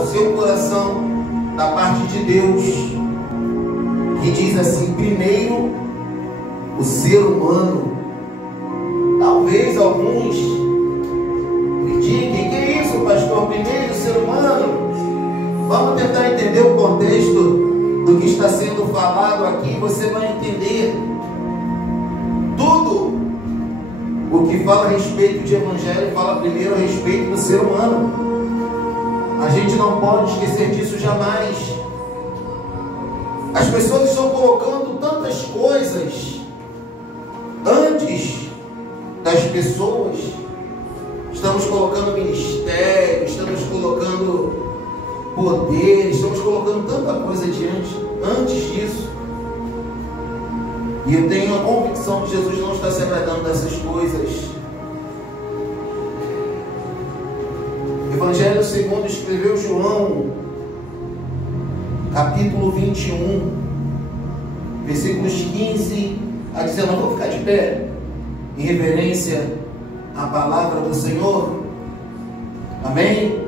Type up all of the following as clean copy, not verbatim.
ao seu coração da parte de Deus, que diz assim: primeiro o ser humano. Talvez alguns critiquem: que é isso, pastor? Primeiro o ser humano. Vamos tentar entender o contexto do que está sendo falado aqui. Você vai entender tudo o que fala a respeito de evangelho. Fala primeiro a respeito do ser humano. A gente não pode esquecer disso jamais. As pessoas estão colocando tantas coisas antes das pessoas. Estamos colocando ministério, estamos colocando poder, estamos colocando tanta coisa antes disso. E eu tenho a convicção que Jesus não está se agradando dessas coisas. Evangelho segundo escreveu João, capítulo 21, versículos 15 a 19. Vou ficar de pé em reverência à palavra do Senhor. Amém?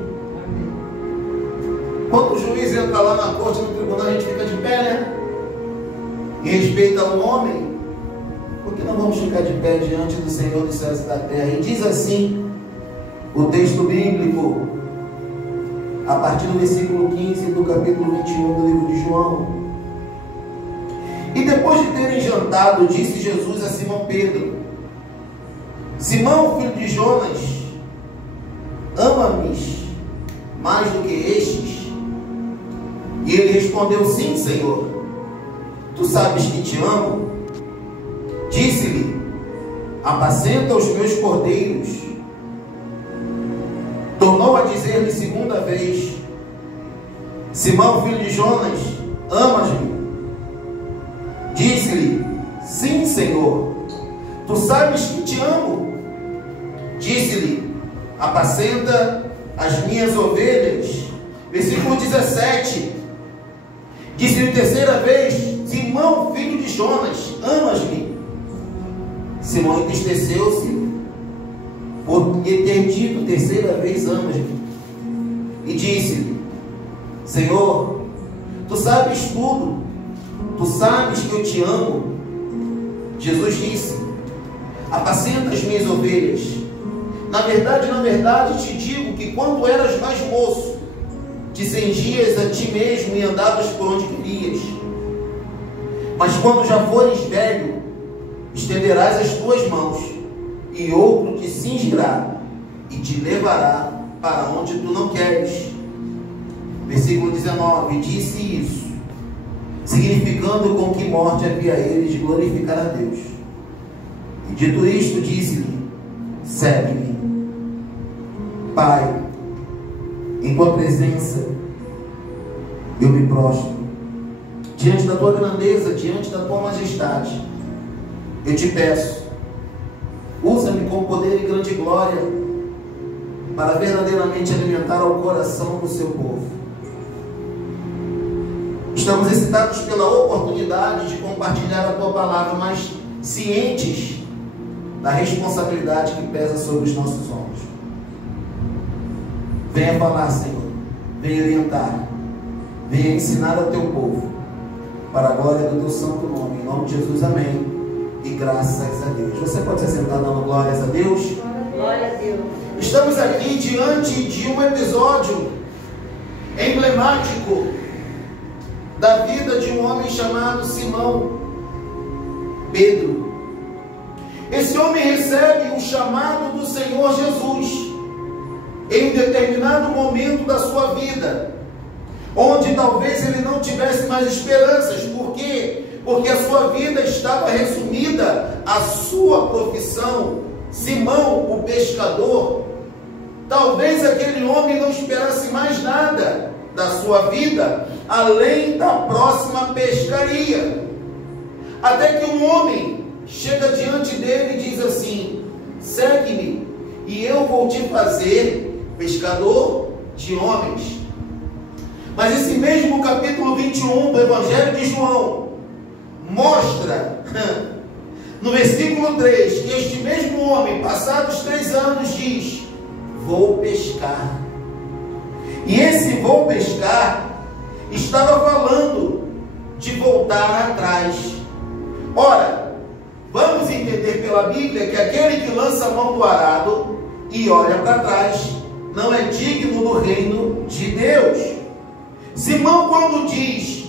Quando o juiz entra lá na corte, no tribunal, a gente fica de pé, né? Em respeito ao homem. Por que não vamos ficar de pé diante do Senhor dos céus e da terra? E diz assim o texto bíblico, a partir do versículo 15 do capítulo 21 do livro de João. E depois de terem jantado, disse Jesus a Simão Pedro: Simão, filho de Jonas, ama-me mais do que estes? E ele respondeu: sim, Senhor, tu sabes que te amo. Disse-lhe: apacenta os meus cordeiros. Tornou a dizer-lhe segunda vez: Simão, filho de Jonas, amas-me? Disse-lhe: sim, Senhor, tu sabes que te amo. Disse-lhe: apacenta as minhas ovelhas. Versículo 17. Disse-lhe terceira vez: Simão, filho de Jonas, amas-me? Simão entristeceu-se por ter dito terceira vez: amas-me. E disse-lhe: Senhor, tu sabes tudo, tu sabes que eu te amo. Jesus disse: apacenta as minhas ovelhas. Na verdade, te digo que quando eras mais moço, te cingias a ti mesmo e andavas por onde querias. Mas quando já fores velho, estenderás as tuas mãos, e outro te cingirá e te levará para onde tu não queres. Versículo 19. Disse isso, significando com que morte havia ele de glorificar a Deus. E dito isto, disse-lhe: segue-me. Pai, em tua presença eu me prostro diante da tua grandeza, diante da tua majestade. Eu te peço, usa-me com poder e grande glória para verdadeiramente alimentar o coração do seu povo. Estamos excitados pela oportunidade de compartilhar a tua palavra, mas cientes da responsabilidade que pesa sobre os nossos ombros. Venha falar, Senhor, venha orientar, venha ensinar ao teu povo, para a glória do teu santo nome. Em nome de Jesus, amém. E graças a Deus. Você pode se assentar dando glórias a Deus? Glória a Deus. Estamos aqui diante de um episódio emblemático da vida de um homem chamado Simão Pedro. Esse homem recebe o chamado do Senhor Jesus em um determinado momento da sua vida, onde talvez ele não tivesse mais esperanças. Por quê? Porque a sua vida estava resumida à sua profissão, Simão, o pescador. Talvez aquele homem não esperasse mais nada da sua vida, além da próxima pescaria. Até que um homem chega diante dele e diz assim: segue-me, e eu vou te fazer pescador de homens. Mas esse mesmo capítulo 21 do Evangelho de João mostra, no versículo 3, que este mesmo homem, passados 3 anos, diz: vou pescar. E esse vou pescar, estava falando de voltar atrás. Ora, vamos entender pela Bíblia que aquele que lança a mão do arado e olha para trás não é digno do reino de Deus. Simão, quando diz,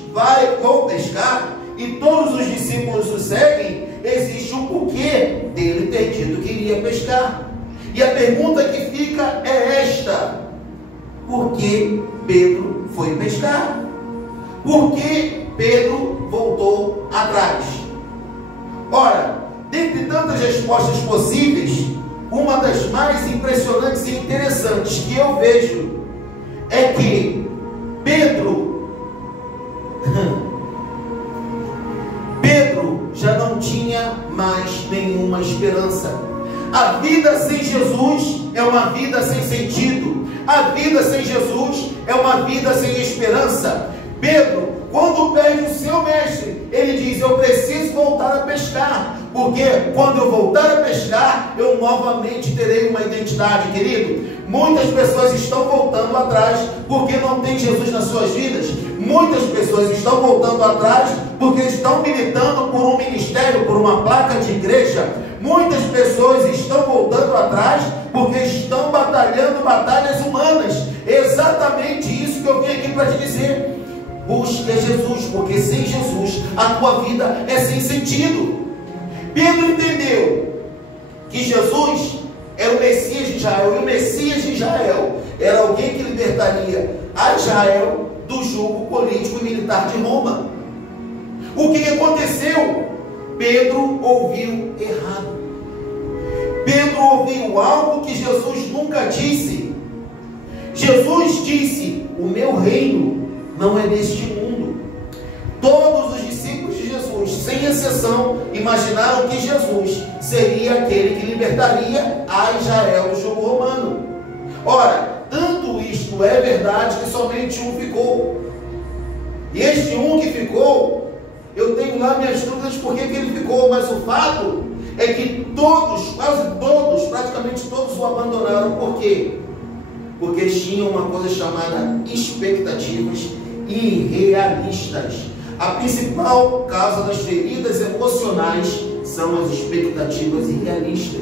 vou pescar, e todos os discípulos o seguem, existe um porquê dele ter dito que iria pescar. E a pergunta que fica é esta: por que Pedro foi pescar? Por que Pedro voltou atrás? Ora, dentre tantas respostas possíveis, uma das mais impressionantes e interessantes que eu vejo é que Pedro já não tinha mais nenhuma esperança. A vida sem Jesus é uma vida sem sentido. A vida sem Jesus é uma vida sem esperança. Pedro, quando perde o seu mestre, ele diz: eu preciso voltar a pescar, porque quando eu voltar a pescar, eu novamente terei uma identidade. Querido, muitas pessoas estão voltando atrás porque não tem Jesus nas suas vidas. Muitas pessoas estão voltando atrás porque estão militando por um ministério, por uma placa de igreja. Muitas pessoas estão voltando atrás porque estão batalhando batalhas humanas. Exatamente isso que eu vim aqui para te dizer. Busque a Jesus, porque sem Jesus a tua vida é sem sentido. Pedro entendeu que Jesus era o Messias de Israel, e o Messias de Israel era alguém que libertaria a Israel do jugo político e militar de Roma. O que aconteceu? Pedro ouviu errado. Pedro ouviu algo que Jesus nunca disse. Jesus disse: o meu reino não é deste mundo. Todos os discípulos de Jesus, sem exceção, imaginaram que Jesus seria aquele que libertaria a Israel do jugo romano. Ora, tanto isto é verdade que somente um ficou. E este um que ficou, eu tenho lá minhas dúvidas por que ele ficou, mas o fato é que todos, quase todos, praticamente todos o abandonaram. Por quê? Porque tinham uma coisa chamada expectativas irrealistas. A principal causa das feridas emocionais são as expectativas irrealistas.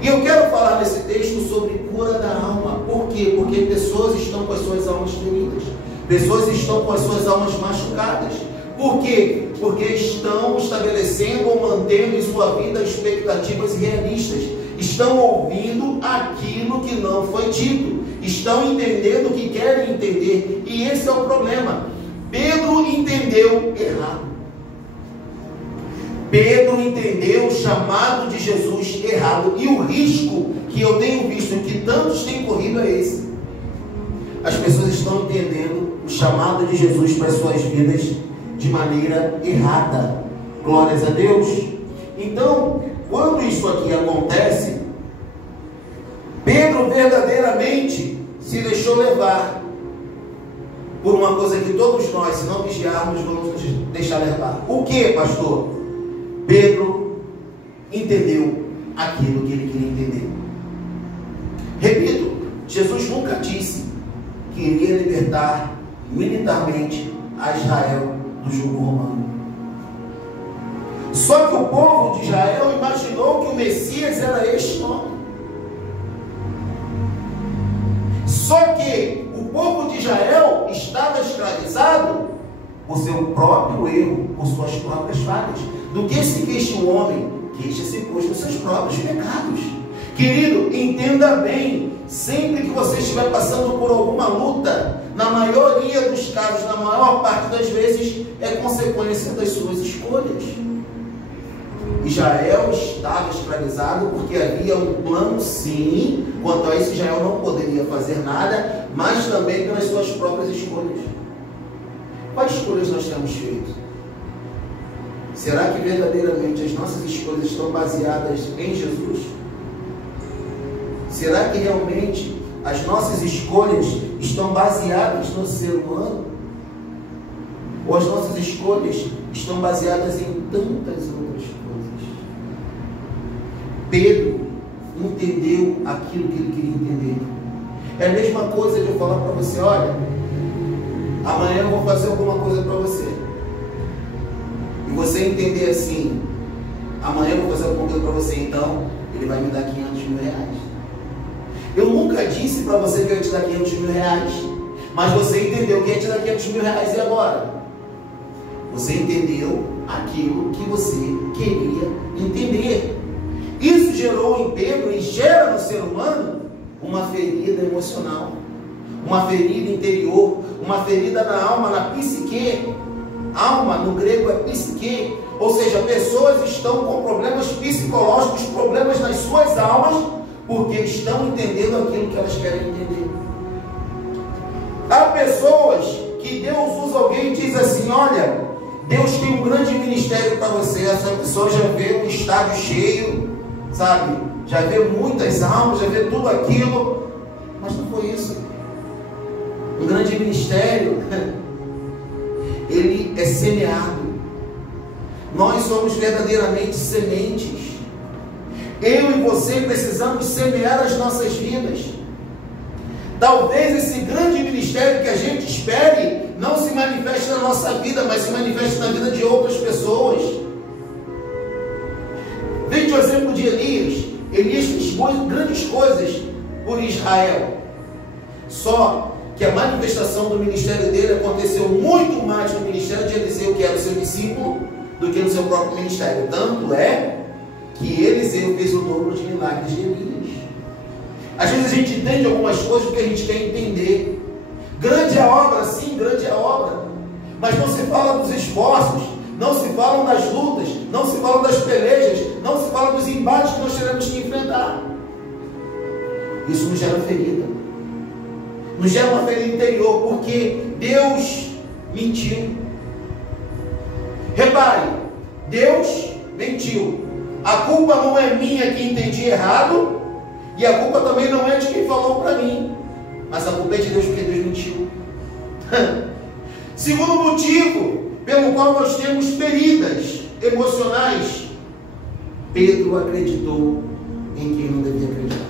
E eu quero falar nesse texto sobre cura da alma. Por quê? Porque pessoas estão com as suas almas feridas. Pessoas estão com as suas almas machucadas. Por quê? Porque estão estabelecendo ou mantendo em sua vida expectativas irrealistas. Estão ouvindo aquilo que não foi dito. Estão entendendo o que querem entender. E esse é o problema. Pedro entendeu errado. Pedro entendeu o chamado de Jesus errado. E o risco que eu tenho visto, que tantos têm corrido, é esse. As pessoas estão entendendo o chamado de Jesus para as suas vidas de maneira errada. Glórias a Deus. Então, quando isso aqui acontece, Pedro verdadeiramente se deixou levar por uma coisa que todos nós, se não vigiarmos, vamos nos deixar levar. O que, pastor? Pedro entendeu aquilo que ele queria entender. Repito, Jesus nunca disse que iria libertar militarmente a Israel do jugo romano. Só que o povo de Israel imaginou que o Messias era este nome. Só que o povo de Israel estava escravizado por seu próprio erro, por suas próprias falhas. Do que se queixa o homem? Queixa-se, pois, dos seus próprios pecados. Querido, entenda bem, sempre que você estiver passando por alguma luta, na maioria dos casos, na maior parte das vezes, é consequência das suas escolhas. Israel estava escravizado porque havia um plano, sim, quanto a isso Israel não poderia fazer nada, mas também pelas suas próprias escolhas. Quais escolhas nós temos feito? Será que verdadeiramente as nossas escolhas estão baseadas em Jesus? Será que realmente as nossas escolhas estão baseadas no ser humano? Ou as nossas escolhas estão baseadas em tantas outras coisas? Pedro entendeu aquilo que ele queria entender. É a mesma coisa de eu falar para você: olha, amanhã eu vou fazer alguma coisa para você. E você entender assim: amanhã eu vou fazer alguma coisa para você, então ele vai me dar 500 mil reais. Eu nunca disse para você que eu ia te dar 500 mil reais, mas você entendeu que ia te dar 500 mil reais, e agora? Você entendeu aquilo que você queria entender. Isso gerou em Pedro e gera no ser humano uma ferida emocional, uma ferida interior, uma ferida na alma, na psique. Alma no grego é psique, ou seja, pessoas estão com problemas psicológicos, problemas nas suas almas, porque estão entendendo aquilo que elas querem entender. Há pessoas que Deus usa alguém e diz assim: olha, Deus tem um grande ministério para você. Essa pessoa já vê um estádio cheio, sabe? Já vê muitas almas, já vê tudo aquilo, mas não foi isso. Um grande ministério, ele é semeado. Nós somos verdadeiramente sementes. Eu e você precisamos semear as nossas vidas. Talvez esse grande ministério que a gente espere não se manifeste na nossa vida, mas se manifeste na vida de outras pessoas. Veja o exemplo de Elias. Elias fez grandes coisas por Israel. Só que a manifestação do ministério dele aconteceu muito mais no ministério de Eliseu, que era o seu discípulo, do que no seu próprio ministério. Tanto é que Eliseu fez o dobro de milagres de Elias. Às vezes a gente entende algumas coisas porque a gente quer entender. Grande é a obra, sim, grande é a obra, mas não se fala dos esforços, não se fala das lutas, não se fala das pelejas, não se fala dos embates que nós teremos que enfrentar. Isso nos gera ferida, nos gera uma ferida interior, porque Deus mentiu. Repare, Deus mentiu. A culpa não é minha que entendi errado, e a culpa também não é de quem falou para mim, mas a culpa é de Deus, porque Deus mentiu. Segundo motivo pelo qual nós temos feridas emocionais: Pedro acreditou em quem não devia acreditar.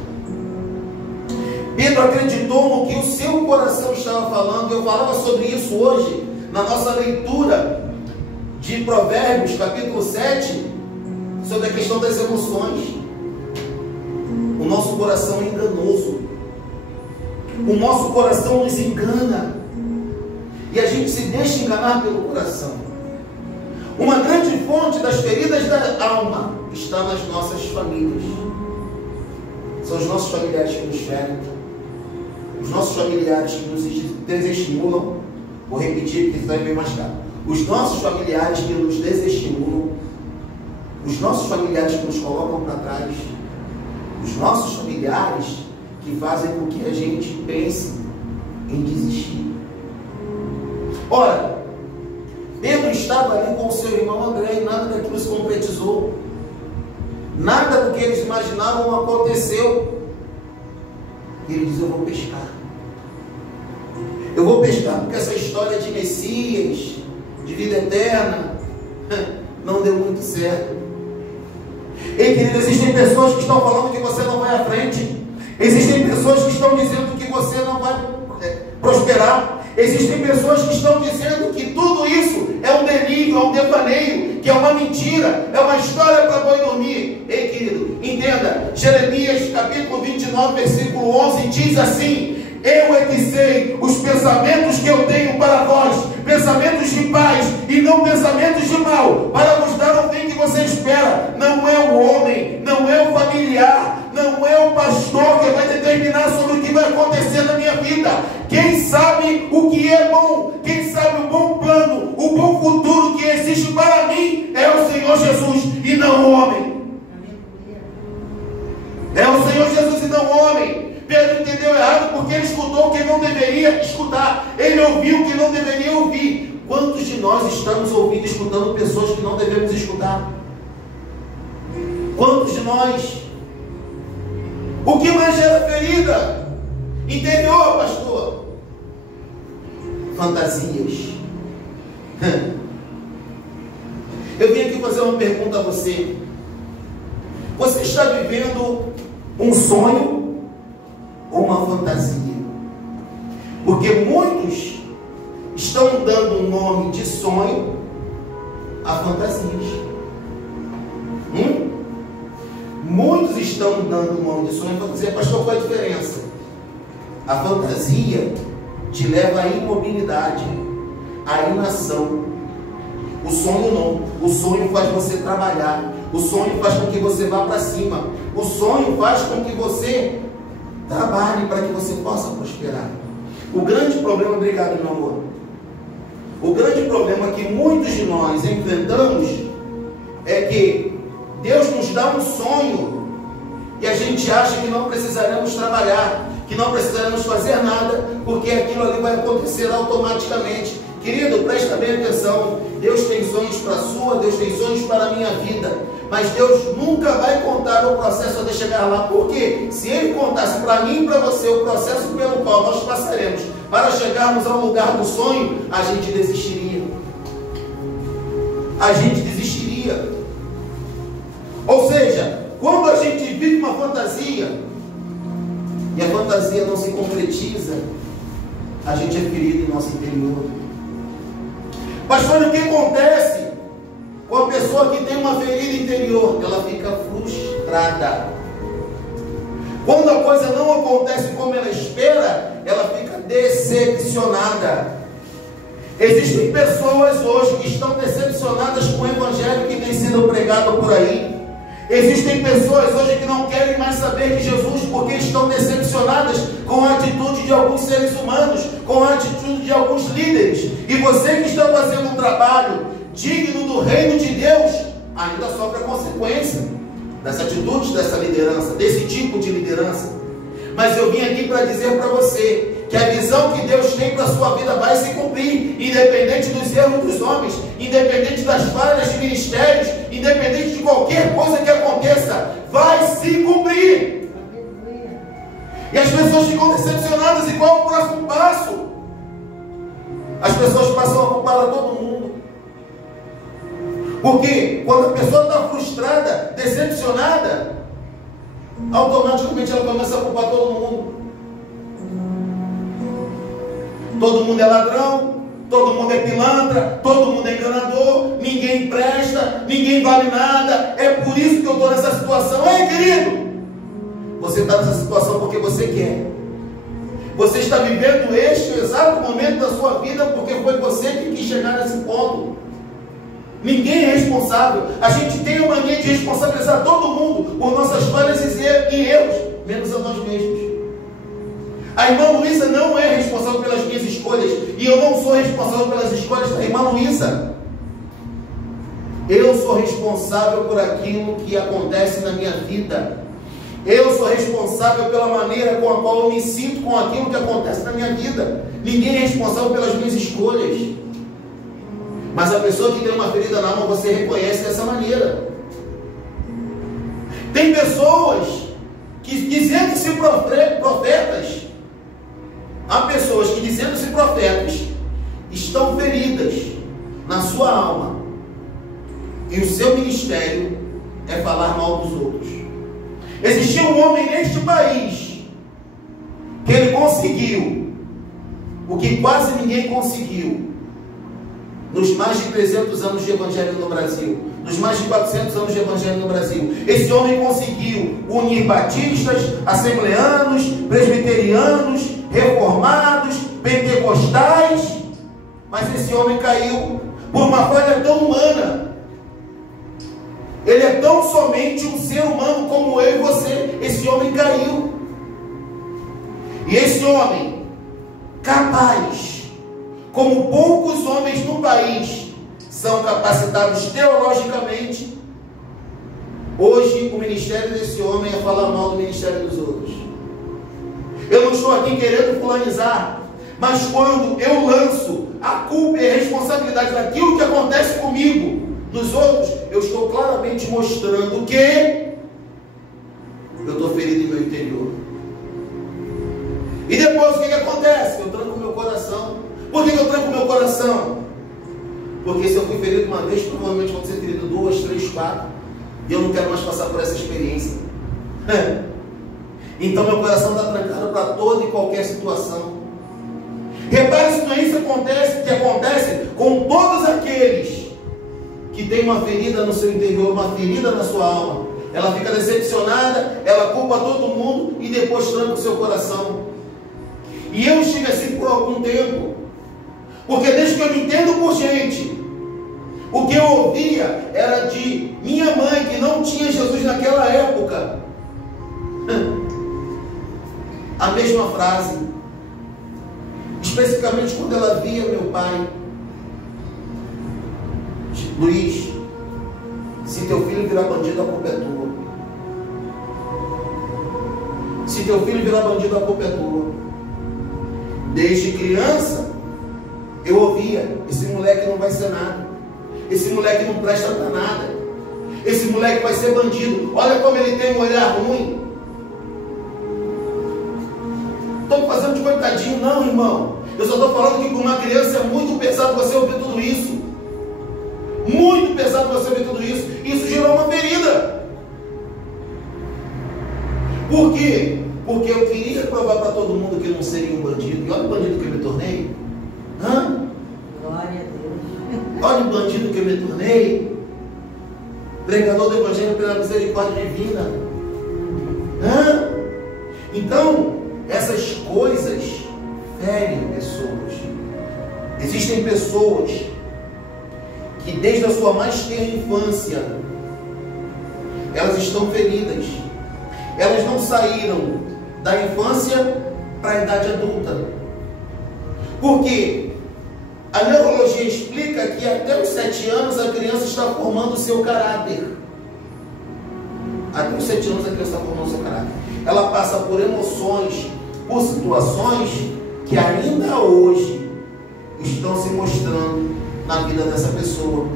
Pedro acreditou no que o seu coração estava falando. Eu falava sobre isso hoje na nossa leitura de Provérbios, capítulo 7, sobre a questão das emoções. O nosso coração é enganoso. O nosso coração nos engana. E a gente se deixa enganar pelo coração. Uma grande fonte das feridas da alma está nas nossas famílias. São os nossos familiares que nos ferem. Os nossos familiares que nos desestimulam. Vou repetir porque vai bem mais caro. Os nossos familiares que nos desestimulam. Os nossos familiares que nos colocam para trás. Os nossos familiares que fazem com que a gente pense em desistir. Ora, Pedro estava ali com o seu irmão André e nada daquilo se concretizou. Nada do que eles imaginavam aconteceu. E ele diz: eu vou pescar. Eu vou pescar porque essa história de Messias, de vida eterna, não deu muito certo. Ei, querido, existem pessoas que estão falando que você não vai à frente. Existem pessoas que estão dizendo que você não vai prosperar. Existem pessoas que estão dizendo que tudo isso é um delírio, é um devaneio, que é uma mentira, é uma história para boi dormir. Ei, querido, entenda, Jeremias capítulo 29, versículo 11 diz assim: eu é que sei os pensamentos que eu tenho para vós, pensamentos de paz e não pensamentos de mal, para vos dar o fim que você espera. Não é o homem, não é o familiar, não é o pastor que vai determinar sobre o que vai acontecer na minha vida. Quem sabe o que é bom, quem sabe o bom plano, o bom futuro que existe para mim é o Senhor Jesus e não o homem. É o Senhor Jesus e não o homem. Pedro entendeu errado porque ele escutou o que não deveria escutar. Ele ouviu o que não deveria ouvir. Quantos de nós estamos ouvindo e escutando pessoas que não devemos escutar? Quantos de nós? O que mais gera ferida interior, pastor? Fantasias. Eu vim aqui fazer uma pergunta a você. Você está vivendo um sonho ou uma fantasia? Porque muitos estão dando um nome de sonho a fantasias. Muitos estão dando um nome de sonho a fantasia. Pastor, qual a diferença? A fantasia te leva à imobilidade, à inação. O sonho não. O sonho faz você trabalhar. O sonho faz com que você vá para cima. O sonho faz com que você trabalhe para que você possa prosperar. O grande problema, obrigado, meu amor. O grande problema que muitos de nós enfrentamos é que Deus nos dá um sonho e a gente acha que não precisaremos trabalhar, que não precisaremos fazer nada, porque aquilo ali vai acontecer automaticamente. Querido, presta bem atenção. Deus tem sonhos para a sua, Deus tem sonhos para a minha vida, mas Deus nunca vai contar o processo até chegar lá. Por quê? Se Ele contasse para mim e para você o processo pelo qual nós passaremos para chegarmos ao lugar do sonho, a gente desistiria. A gente desistiria. Ou seja, quando a gente vive uma fantasia e a fantasia não se concretiza, a gente é ferido em nosso interior. Pastor, o que acontece com a pessoa que tem uma ferida interior? Ela fica frustrada. Quando a coisa não acontece como ela espera, ela fica decepcionada. Existem pessoas hoje que estão decepcionadas com o evangelho que tem sido pregado por aí. Existem pessoas hoje que não querem mais saber de Jesus porque estão decepcionadas com a atitude de alguns seres humanos, com a atitude de alguns líderes. E você que está fazendo um trabalho digno do reino de Deus, ainda sofre a consequência dessa atitude, dessa liderança, desse tipo de liderança. Mas eu vim aqui para dizer para você que a visão que Deus tem para a sua vida vai se cumprir, independente dos erros dos homens, independente das falhas de ministérios, independente de qualquer coisa que aconteça, vai se cumprir. E as pessoas ficam decepcionadas. E qual é o próximo passo? As pessoas passam a culpar a todo mundo. Porque quando a pessoa está frustrada, decepcionada, automaticamente ela começa a culpar todo mundo. Todo mundo é ladrão, todo mundo é pilantra, todo mundo é enganador, ninguém presta, ninguém vale nada. É por isso que eu estou nessa situação. Ei, querido, você está nessa situação porque você quer. Você está vivendo este exato momento da sua vida porque foi você que quis chegar nesse ponto. Ninguém é responsável. A gente tem a mania de responsabilizar todo mundo por nossas falhas e erros, menos a nós mesmos. A irmã Luísa não é responsável pelas minhas escolhas, e eu não sou responsável pelas escolhas da irmã Luísa. Eu sou responsável por aquilo que acontece na minha vida. Eu sou responsável pela maneira com a qual eu me sinto com aquilo que acontece na minha vida. Ninguém é responsável pelas minhas escolhas. Mas a pessoa que tem uma ferida na alma, você reconhece dessa maneira. Tem pessoas que dizendo-se profetas, há pessoas que dizendo-se profetas estão feridas na sua alma, e o seu ministério é falar mal dos outros. Existia um homem neste país que ele conseguiu o que quase ninguém conseguiu nos mais de 300 anos de evangelho no Brasil, nos mais de 400 anos de evangelho no Brasil. Esse homem conseguiu unir batistas, assembleanos, presbiterianos, reformados, pentecostais, mas esse homem caiu por uma falha tão humana. Ele é tão somente um ser humano como eu e você. Esse homem caiu. E esse homem, capaz, como poucos homens no país são capacitados teologicamente, hoje o ministério desse homem é falar mal do ministério dos outros. Eu não estou aqui querendo fulanizar, mas quando eu lanço a culpa e a responsabilidade daquilo que acontece comigo nos outros, eu estou claramente mostrando que eu estou ferido no meu interior. E depois o que acontece? Eu tranco o meu coração. Por que eu tranco o meu coração? Porque se eu fui ferido uma vez, provavelmente vou ser ferido 2, 3, 4, e eu não quero mais passar por essa experiência. Então meu coração está trancado para toda e qualquer situação. Repare se não é isso que acontece com todos aqueles que têm uma ferida no seu interior, uma ferida na sua alma. Ela fica decepcionada, ela culpa todo mundo e depois tranca o seu coração. E eu estive assim por algum tempo, porque desde que eu me entendo por gente, o que eu ouvia era de minha mãe, que não tinha Jesus naquela época, a mesma frase, especificamente quando ela via meu pai: Luiz, se teu filho virar bandido, a culpa é tua. Se teu filho virar bandido, a culpa é tua. Desde criança eu ouvia: esse moleque não vai ser nada, esse moleque não presta para nada, esse moleque vai ser bandido, olha como ele tem um olhar ruim. Estou fazendo de coitadinho, não, irmão. Eu só estou falando que com uma criança é muito pesado você ouvir tudo isso. Muito pesado você ouvir tudo isso. Isso gerou uma ferida. Por quê? Porque eu queria provar para todo mundo que eu não seria um bandido. E olha o bandido que eu me tornei. Glória a Deus. Olha o bandido que eu me tornei. Pregador do Evangelho pela misericórdia divina. Então, essas coisas ferem pessoas. Existem pessoas que desde a sua mais tenra infância elas estão feridas. Elas não saíram da infância para a idade adulta. Porque a neurologia explica que até os 7 anos a criança está formando o seu caráter. Até os 7 anos a criança está formando o seu caráter. Ela passa por emoções, por situações que ainda hoje estão se mostrando na vida dessa pessoa.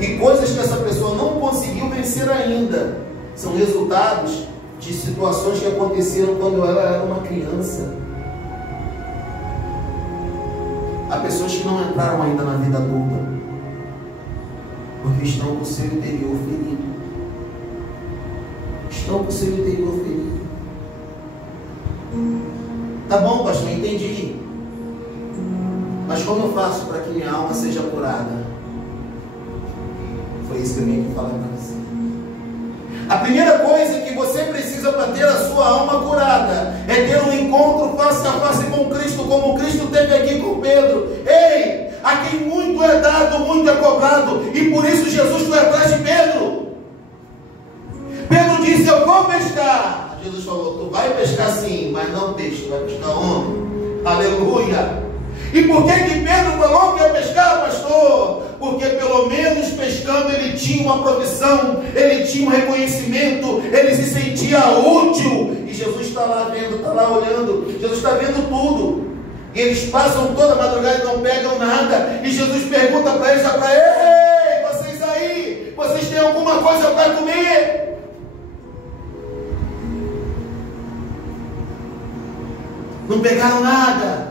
E coisas que essa pessoa não conseguiu vencer ainda são resultados de situações que aconteceram quando ela era uma criança. Há pessoas que não entraram ainda na vida adulta porque estão com o seu interior ferido. Estão com o seu interior ferido. Tá bom, pastor, entendi. Mas como eu faço para que minha alma seja curada? Foi isso que eu vim aqui falar para você. A primeira coisa que você precisa para ter a sua alma curada é ter um encontro face a face com Cristo, como Cristo teve aqui com Pedro. Ei, a quem muito é dado, muito é cobrado, e por isso Jesus foi atrás de Pedro. Pedro disse: eu vou pescar. Jesus falou: tu vai pescar sim, mas não peixe, vai pescar homem. Aleluia. E por que Pedro falou que ia pescar, pastor? Porque pelo menos pescando ele tinha uma provisão, ele tinha um reconhecimento, ele se sentia útil. E Jesus está lá vendo, está lá olhando, Jesus está vendo tudo. E eles passam toda a madrugada e não pegam nada. E Jesus pergunta para eles: ei, vocês aí, vocês têm alguma coisa para comer? Não pegaram nada.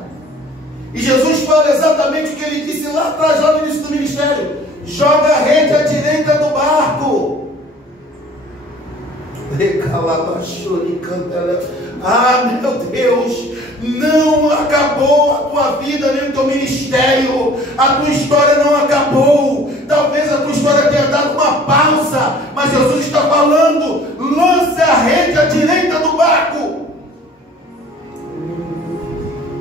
E Jesus fala exatamente o que ele disse lá atrás, lá no início do ministério: joga a rede à direita do barco. Ah, meu Deus, não acabou a tua vida nem o teu ministério, a tua história não acabou. Talvez a tua história tenha dado uma pausa, mas Jesus está falando: lance a rede à direita do barco.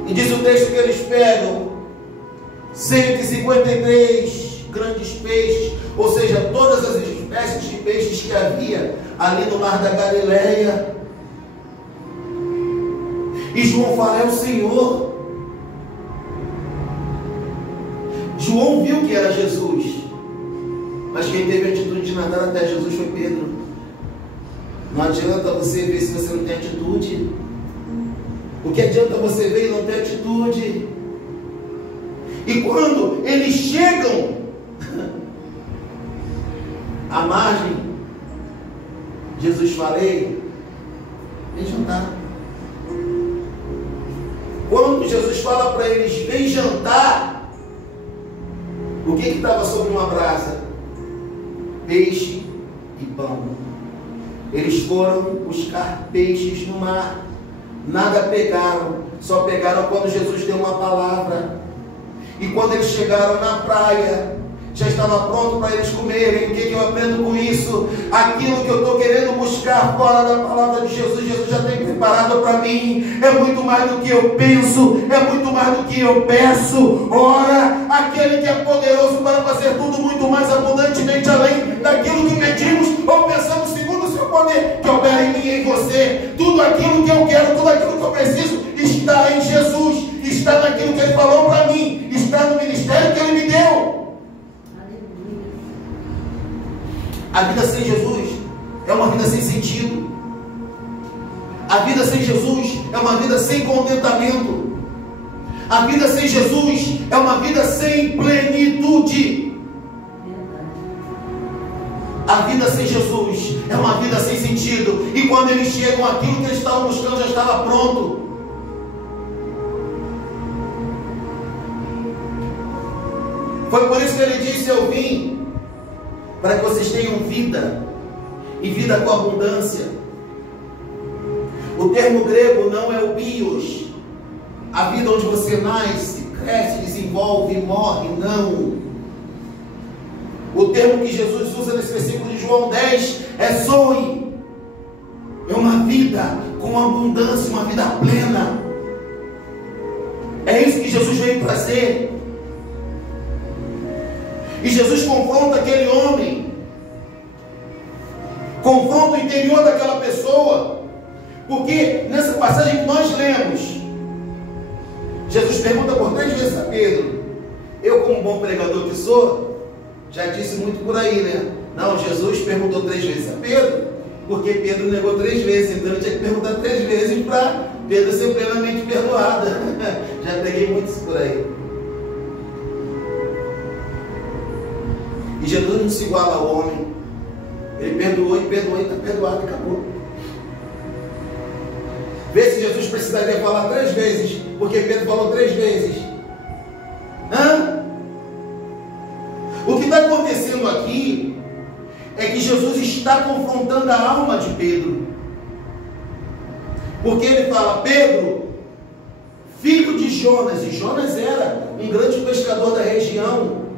E diz o texto que eles pegam 153 grandes peixes, ou seja, todas as espécies de peixes que havia ali no mar da Galileia. E João fala: é o Senhor. João viu que era Jesus, mas quem teve a atitude de nadar até Jesus foi Pedro. Não adianta você ver se você não tem atitude. O que adianta você ver e não ter atitude? E quando eles chegam à margem, Jesus fala: ei, vem jantar. Quando Jesus fala para eles: vem jantar, o que estava sobre uma brasa? Peixe e pão. Eles foram buscar peixes no mar. Nada pegaram, só pegaram quando Jesus deu uma palavra. E quando eles chegaram na praia, já estava pronto para eles comerem. O que eu aprendo com isso? Aquilo que eu estou querendo buscar fora da palavra de Jesus, Jesus já tem preparado para mim. É muito mais do que eu penso, é muito mais do que eu peço. Ora, aquele que é poderoso para fazer tudo muito mais abundantemente além daquilo que pedimos ou pensamos, segundo o seu poder, que opera em mim e em você. Tudo aquilo que eu quero, tudo aquilo que eu preciso está em Jesus, está naquilo que Ele falou para mim, está no ministério que Ele me deu. A vida sem Jesus é uma vida sem sentido. A vida sem Jesus é uma vida sem contentamento. A vida sem Jesus é uma vida sem plenitude. A vida sem Jesus é uma vida sem sentido. E quando eles chegam, aquilo que eles estavam buscando já estava pronto. Foi por isso que Ele disse: eu vim para que vocês tenham vida, e vida com abundância. O termo grego não é o bios, a vida onde você nasce, cresce, desenvolve, morre, não. O termo que Jesus usa nesse versículo de João 10 é zoe. É uma vida com abundância, uma vida plena. É isso que Jesus veio trazer. E Jesus confronta aquele homem, confronta o interior daquela pessoa, porque nessa passagem que nós lemos, Jesus pergunta por 3 vezes a Pedro. Eu, como bom pregador que sou, já disse muito por aí, né? Não, Jesus perguntou 3 vezes a Pedro, porque Pedro negou 3 vezes, então eu tinha que perguntar 3 vezes para Pedro ser plenamente perdoado. Já peguei muitos por aí. E Jesus não se iguala ao homem. Ele perdoou e está perdoado e acabou. Vê se Jesus precisaria falar 3 vezes, porque Pedro falou 3 vezes. O que está acontecendo aqui é que Jesus está confrontando a alma de Pedro. Porque ele fala: Pedro, filho de Jonas, e Jonas era um grande pescador da região.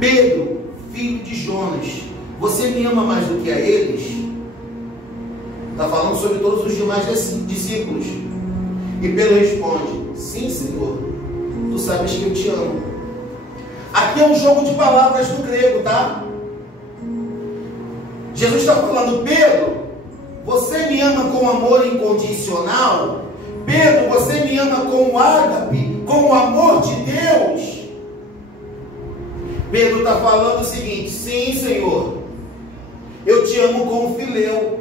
Pedro, filho de Jonas, você me ama mais do que a eles? Está falando sobre todos os demais discípulos. E Pedro responde: sim, Senhor, tu sabes que eu te amo. Aqui é um jogo de palavras do grego, tá? Jesus está falando: Pedro, você me ama com amor incondicional? Pedro, você me ama com o ágape, com o amor de Deus? Pedro está falando o seguinte: sim, Senhor, eu te amo com o filéu.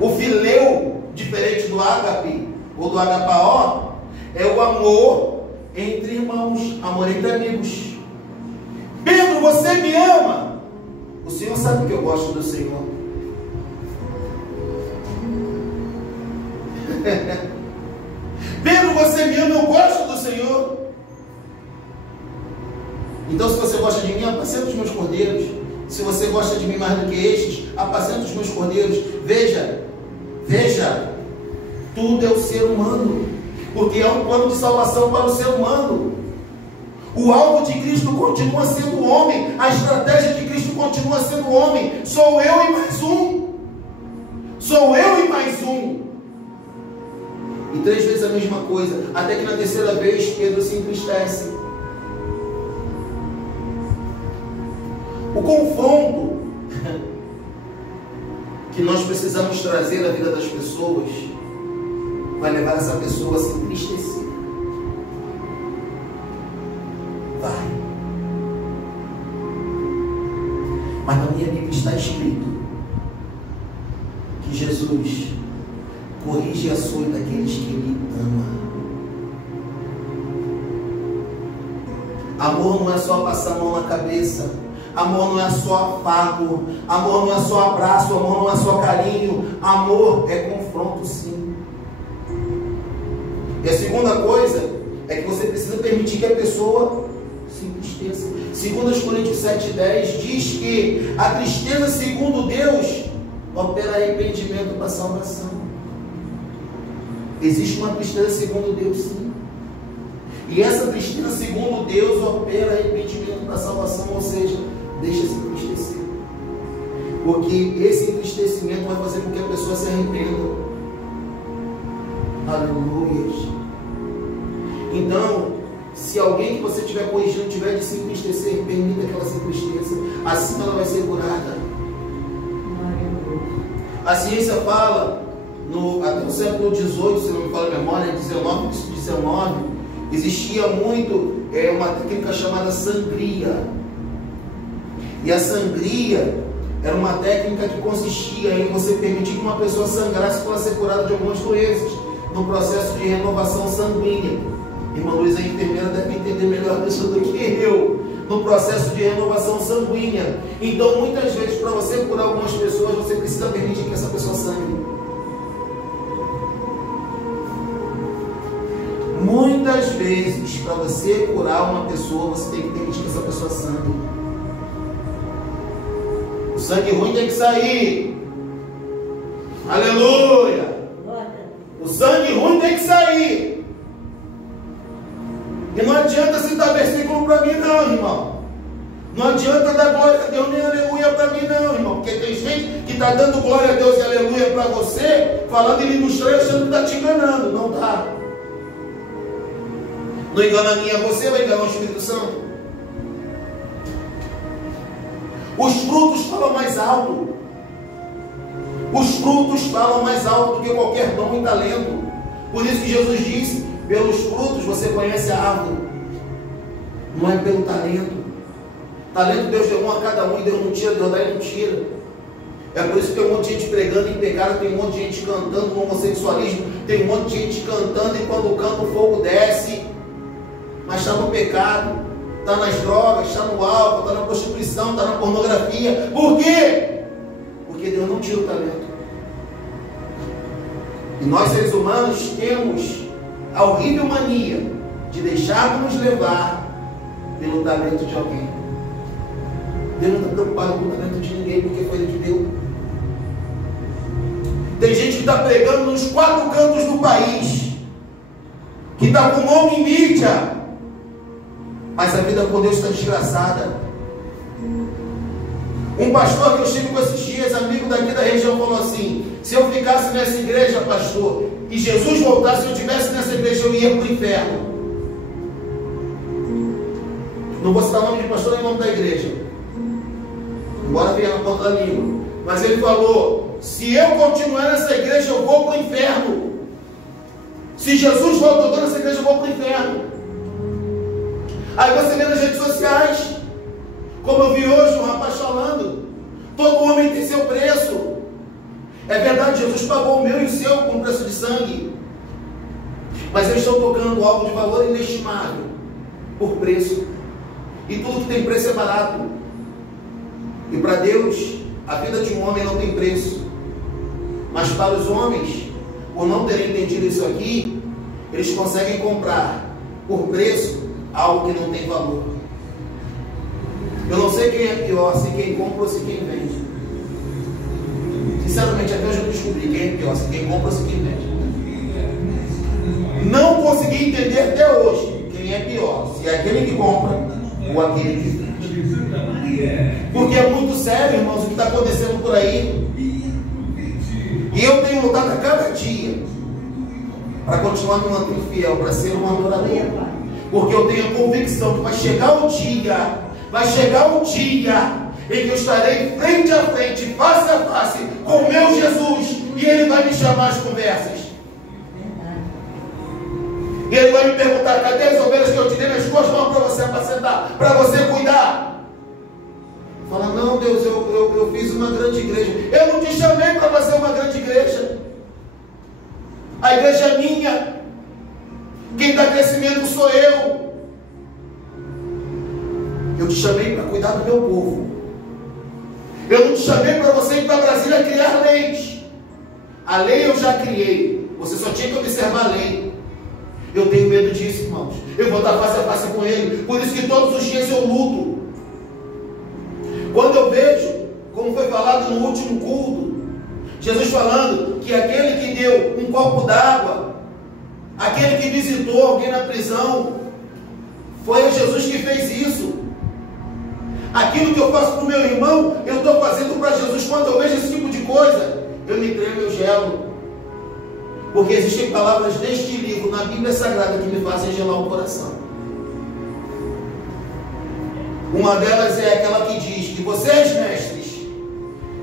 O filéu, diferente do ágape ou do agapaó, é o amor entre irmãos, amor entre amigos. Pedro, você me ama? O Senhor sabe que eu gosto do Senhor. Pedro, você me ama? Eu gosto do Senhor. Então, se você gosta de mim, apacenta os meus cordeiros. Se você gosta de mim mais do que estes, apacenta os meus cordeiros. Veja, tudo é o ser humano, porque é um plano de salvação para o ser humano. O alvo de Cristo continua sendo o homem, a estratégia de Cristo continua sendo o homem. Sou eu e mais um. Sou eu e mais um. E 3 vezes a mesma coisa, até que na 3ª vez Pedro se entristece. O confronto que nós precisamos trazer à vida das pessoas vai levar essa pessoa a se entristecer. Vai. Mas na minha Bíblia está escrito que Jesus corrige a açoite daqueles que Ele ama. Amor não é só passar a mão na cabeça. Amor não é só afago. Amor não é só abraço. Amor não é só carinho. Amor é confronto, sim. E a segunda coisa é que você precisa permitir que a pessoa se entristeça. 2 Coríntios 7,10 diz que a tristeza, segundo Deus, opera arrependimento para a salvação. Existe uma tristeza segundo Deus, sim. E essa tristeza, segundo Deus, opera arrependimento para a salvação, ou seja, deixa-se entristecer. Porque esse entristecimento vai fazer com que a pessoa se arrependa. Aleluia. Então, se alguém que você estiver corrigindo tiver de se entristecer, permita que ela se entristeça. Assim ela vai ser curada. A ciência fala, até o século XVIII, se não me falha a memória, 19, existia muito uma técnica chamada sangria. E a sangria era uma técnica que consistia em você permitir que uma pessoa sangrasse para ser curada de algumas doenças, no processo de renovação sanguínea. Irmã Luiz, a enfermeira deve entender melhor isso do que eu. No processo de renovação sanguínea. Então, muitas vezes, para você curar algumas pessoas, você precisa permitir que essa pessoa sangre. Muitas vezes, para você curar uma pessoa, você tem que permitir que essa pessoa sangre. O sangue ruim tem que sair. Aleluia! O sangue ruim tem que sair. E não adianta citar versículo para mim não, irmão. Não adianta dar glória a Deus nem aleluia para mim não, irmão. Porque tem gente que está dando glória a Deus e aleluia para você, falando em língua estranha, achando que está te enganando. Não está. Não engana a mim, a você, vai enganar o Espírito Santo. Os frutos falam mais alto. Os frutos falam mais alto do que qualquer dom e talento. Por isso que Jesus disse: pelos frutos você conhece a árvore. Não é pelo talento. Talento Deus deu um a cada um e Deus não tira, Deus dá e não tira. É por isso que tem um monte de gente pregando em pecado, tem um monte de gente cantando no homossexualismo, tem um monte de gente cantando e quando canta o fogo desce, mas está no pecado, está nas drogas, está no álcool, está na prostituição, está na pornografia. Por quê? Porque Deus não tira o talento. E nós seres humanos temos a horrível mania de deixarmos levar pelo talento de alguém. Deus não está preocupado com o talento de ninguém, porque foi Ele que deu. Tem gente que está pregando nos 4 cantos do país, que está com nome em mídia, mas a vida com Deus está desgraçada. Um pastor que eu estive com esses dias, amigo daqui da região, falou assim: se eu ficasse nessa igreja, pastor, e Jesus voltasse, se eu estivesse nessa igreja, eu ia para o inferno. Não vou citar o nome de pastor nem o nome da igreja, embora venha na ponta da língua, mas ele falou: se eu continuar nessa igreja, eu vou para o inferno. Se Jesus volta, eu estou nessa igreja, eu vou para o inferno. Aí você vê nas redes sociais, como eu vi hoje um rapaz falando: todo homem tem seu preço. É verdade, Jesus pagou o meu e o seu com preço de sangue, mas eles estão tocando algo de valor inestimável por preço, e tudo que tem preço é barato. E para Deus, a vida de um homem não tem preço, mas para os homens, por não terem entendido isso aqui, eles conseguem comprar por preço algo que não tem valor. Eu não sei quem é pior, se quem compra ou se quem vende. Sinceramente, até hoje eu descobri quem é pior, se quem compra ou se quem vende. Não consegui entender até hoje quem é pior, se é aquele que compra ou aquele que vende. Porque é muito sério, irmãos, o que está acontecendo por aí. E eu tenho lutado a cada dia para continuar me mantendo fiel, para ser um adorador. Porque eu tenho a convicção que vai chegar o dia em que eu estarei frente a frente, face a face com o meu Jesus, e Ele vai me chamar às conversas. E Ele vai me perguntar: cadê as ovelhas que eu te dei nas tuas mãos para você apacentar, para você cuidar? Fala: não, Deus, eu fiz uma grande igreja. Eu não te chamei para fazer uma grande igreja. A igreja é minha. Quem dá crescimento sou eu. Eu te chamei para cuidar do meu povo. Eu não te chamei para você ir para Brasília criar leis. A lei eu já criei. Você só tinha que observar a lei. Eu tenho medo disso, irmãos. Eu vou estar face a face com Ele. Por isso que todos os dias eu luto. Quando eu vejo, como foi falado no último culto, Jesus falando que aquele que deu um copo d'água, aquele que visitou alguém na prisão, Foi a Jesus que fez isso. Aquilo que eu faço para o meu irmão, eu estou fazendo para Jesus. Quando eu vejo esse tipo de coisa, eu me tremo, eu gelo. Porque existem palavras deste livro, na Bíblia Sagrada, que me fazem gelar o coração. Uma delas é aquela que diz que vocês, mestres,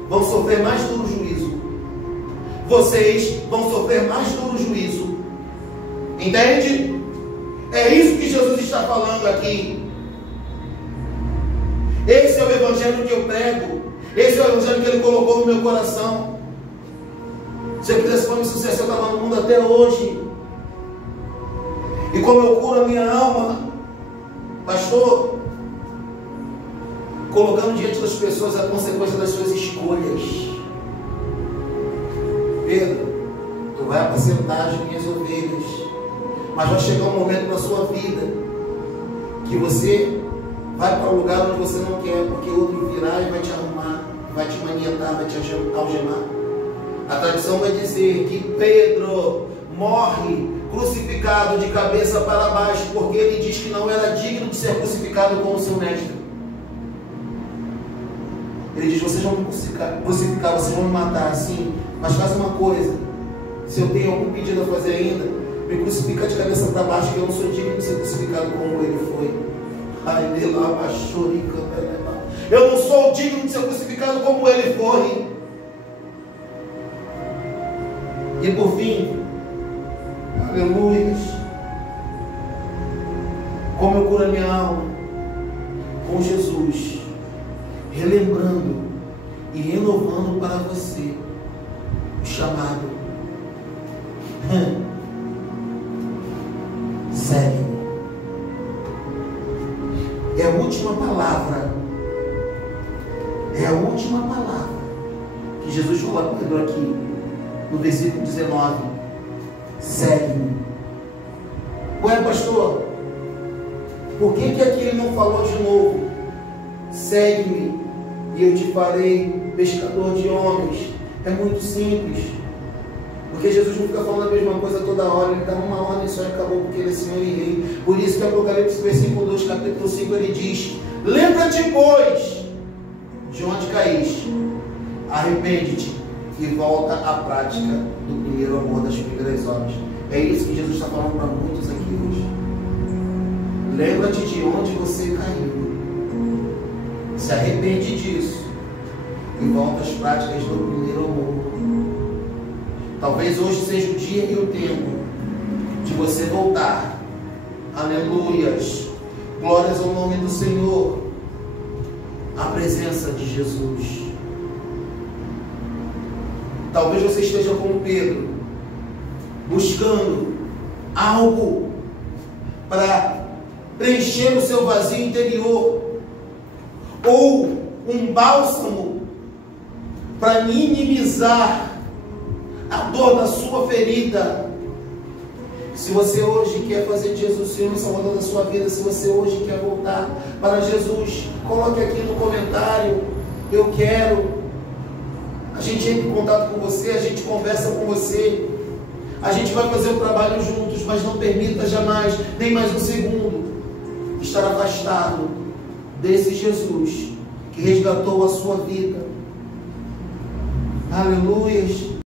vão sofrer mais duro juízo. Vocês vão sofrer mais duro juízo. Entende? É isso que Jesus está falando aqui. Esse é o evangelho que eu prego. Esse é o evangelho que Ele colocou no meu coração. Se eu quisesse fome e sucesso, eu estava no mundo até hoje. E como eu curo a minha alma, pastor, colocando diante das pessoas a consequência das suas escolhas. Pedro, tu vai apacentar as minhas ovelhas, mas vai chegar um momento na sua vida que você vai para um lugar onde você não quer, porque outro virá e vai te arrumar, vai te maniatar, vai te algemar. A tradição vai dizer que Pedro morre crucificado de cabeça para baixo, porque ele diz que não era digno de ser crucificado como seu mestre. Ele diz: vocês vão me crucificar, vocês vão me matar, sim, mas faz uma coisa, se eu tenho algum pedido a fazer ainda, me crucifica de cabeça para baixo, que eu não sou digno de ser crucificado como ele foi. Eu não sou digno de ser crucificado como ele foi. E por fim, aleluia, como eu curo a minha alma com Jesus, relembrando e renovando para você o chamado. Segue-me. É a última palavra. É a última palavra que Jesus falou a Pedro aqui, no versículo 19. Segue-me. Ué, pastor, por que aqui ele não falou de novo? Segue-me e eu te farei pescador de homens. É muito simples. Porque Jesus não fica falando a mesma coisa toda hora. Ele dá uma ordem só e acabou, porque Ele é Senhor e Rei. Por isso que Apocalipse versículo 2, capítulo 5, ele diz: lembra-te, pois, de onde caíste, arrepende-te e volta à prática do primeiro amor, das primeiras obras. É isso que Jesus está falando para muitos aqui hoje. Lembra-te de onde você caiu, se arrepende disso e volta às práticas do primeiro amor. Talvez hoje seja o dia e o tempo de você voltar. Aleluias. Glórias ao nome do Senhor. A presença de Jesus. Talvez você esteja como Pedro, buscando algo para preencher o seu vazio interior, ou um bálsamo para minimizar a dor da sua ferida. Se você hoje quer fazer de Jesus o Senhor e Salvador da sua vida, se você hoje quer voltar para Jesus, coloque aqui no comentário: eu quero. A gente entra em contato com você, a gente conversa com você, a gente vai fazer o trabalho juntos, mas não permita jamais, nem mais um segundo, estar afastado desse Jesus que resgatou a sua vida. Aleluia.